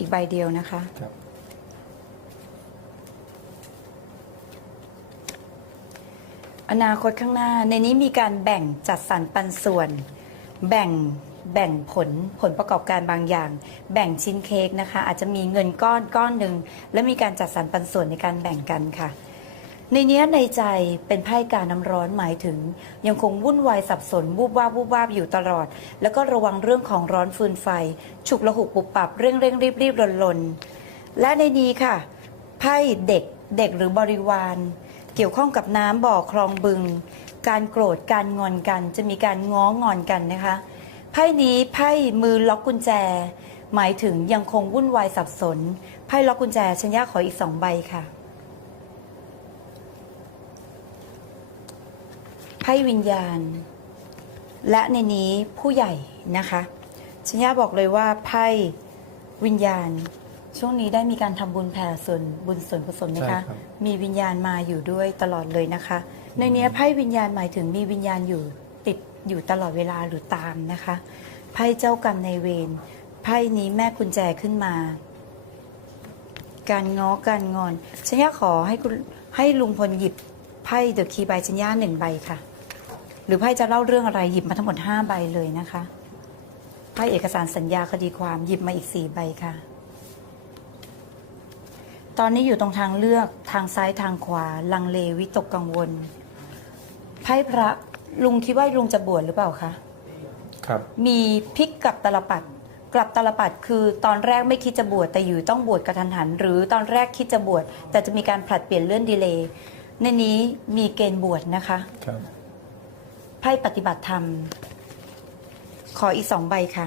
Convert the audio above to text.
อีกใบเดียวนะคะ ครับ อนาคตข้างหน้าในนี้มีการแบ่งจัดสรรปันส่วน แบ่งแบ่งผลผลประกอบการบางอย่าง แบ่งชิ้นเค้กนะคะ อาจจะมีเงินก้อนก้อนหนึ่งและมีการจัดสรรปันส่วนในการแบ่งกันค่ะ ในเนี้ยในใจเป็นไพ่การน้ำร้อนหมายถึง ยังคงวุ่นวายสับสนวูบวาบวูบวาบอยู่ตลอด แล้วก็ระวังเรื่องของร้อนฟืนไฟ ฉุกละหุกปุบปับเร่งเร่งรีบรีบลนลนและในนี้ค่ะ ไพ่เด็กเด็กหรือบริวาร เกี่ยวข้องกับน้ำบ่อคลองบึง การโกรธการงอนกัน จะมีการง้องอนกันนะคะไพ่นี้ไพ่มือล็อกกุญแจ หมายถึงยังคงวุ่นวายสับสนไพ่ล็อกกุญแจชัญญาขออีกสองใบค่ะ ไพ่วิญญาณ และในนี้ผู้ใหญ่นะคะชัญญาบอกเลยว่าไพ่วิญญาณ ช่วงนี้ได้มีการทำบุญแผ่ส่วนบุญส่วนกุศลนะคะใช่ครับมีวิญญาณมาอยู่ด้วยตลอดเลยนะคะ ในเนี้ยไพ่วิญญาณหมายถึงมีวิญญาณอยู่ติดอยู่ตลอดเวลาหรือตามนะคะไพ่เจ้ากรรมในายเวรไพ่นี้แม่กุญแจขึ้นมา การง้อการงอนชัญญาขอให้คุณให้ลุงพลหยิบไพ่เดอะคีบายชัญญาหนึ่งใบค่ะห รือไพ่จะเล่าเรื่องอะไรหยิบมาทั้งหมดห้าใบเลยนะคะไพ่เอกสารสัญญาคดีความหยิบมาอีกสี่ใบค่ะ ตอนนี้อยู่ตรงทางเลือกทางซ้ายทางขวา ลังเลวิตกกังวลไพ่พระลุงคิดว่าลุงจะบวชหรือเปล่าคะครับมีพลิกกลับตลปัดกลับตลปัดคือตอนแรกไม่คิดจะบวชแต่อยู่ต้องบวชกระทันหัน หรือตอนแรกคิดจะบวชแต่จะมีการผลัดเปลี่ยนเลื่อนดีเลย์ในนี้มีเกณฑ์บวชนะคะครับ ไพ่ปฏิบัติธรรม ขออีกสองใบค่ะ